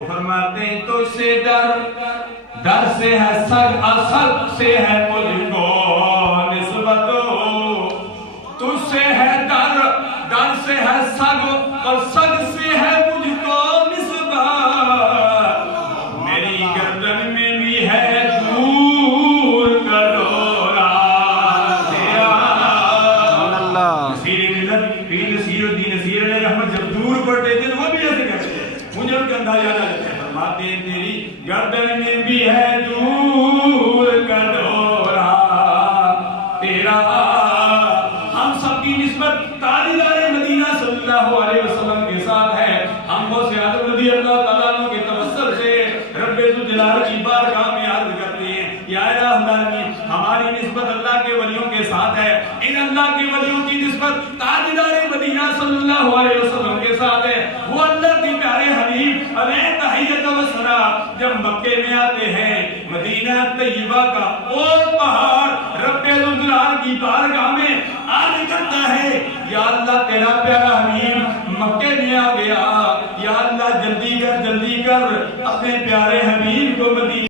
فرماتے ہیں تو سے در سے ہے سگ اصل سے ہے مجھ کو نسبت تو سے ہے در سے ہے سگ اور سگ سے ہے مجھ کو نسبت میری گردن میں بھی ہے دور کا ڈورا تیرا نصیر ملت پیر نصیر الدین نصیر علیہ رحمت جب دور پڑھتے تھے وہ بھی ایسے کہتے ہیں مجھے ان کا انداز یاد آ جاتا ہے فرماتے ہیں تیری گردن میں بھی ہے دور کا ڈورا تیرا ہم سب کی نسبت تاجدار مدینہ صلی اللہ علیہ وسلم کے ساتھ ہے ہم وہ سیادت رضی اللہ تعالیٰ عنہ کے توسل سے رب ذوالجلال کی بارگاہ میں عرض کرتے ہیں یا الہ العالمین ہماری نسبت اللہ کے ولیوں کے ساتھ ہے ان اللہ کے ولیوں کی نسبت تاجدار مدینہ صلی اللہ علیہ وسلم کے ساتھ ہے وہ اللہ کے پیارے حبیب علیہ تحیت و سلام جب مکے میں آتے ہیں مدینہ طیبہ کا اور پہاڑ رب ذوالجلال کی بارگاہ میں عرض کرتا ہے یا اللہ تیرا پیارا حبیب مکے میں آ گیا یا اللہ جلدی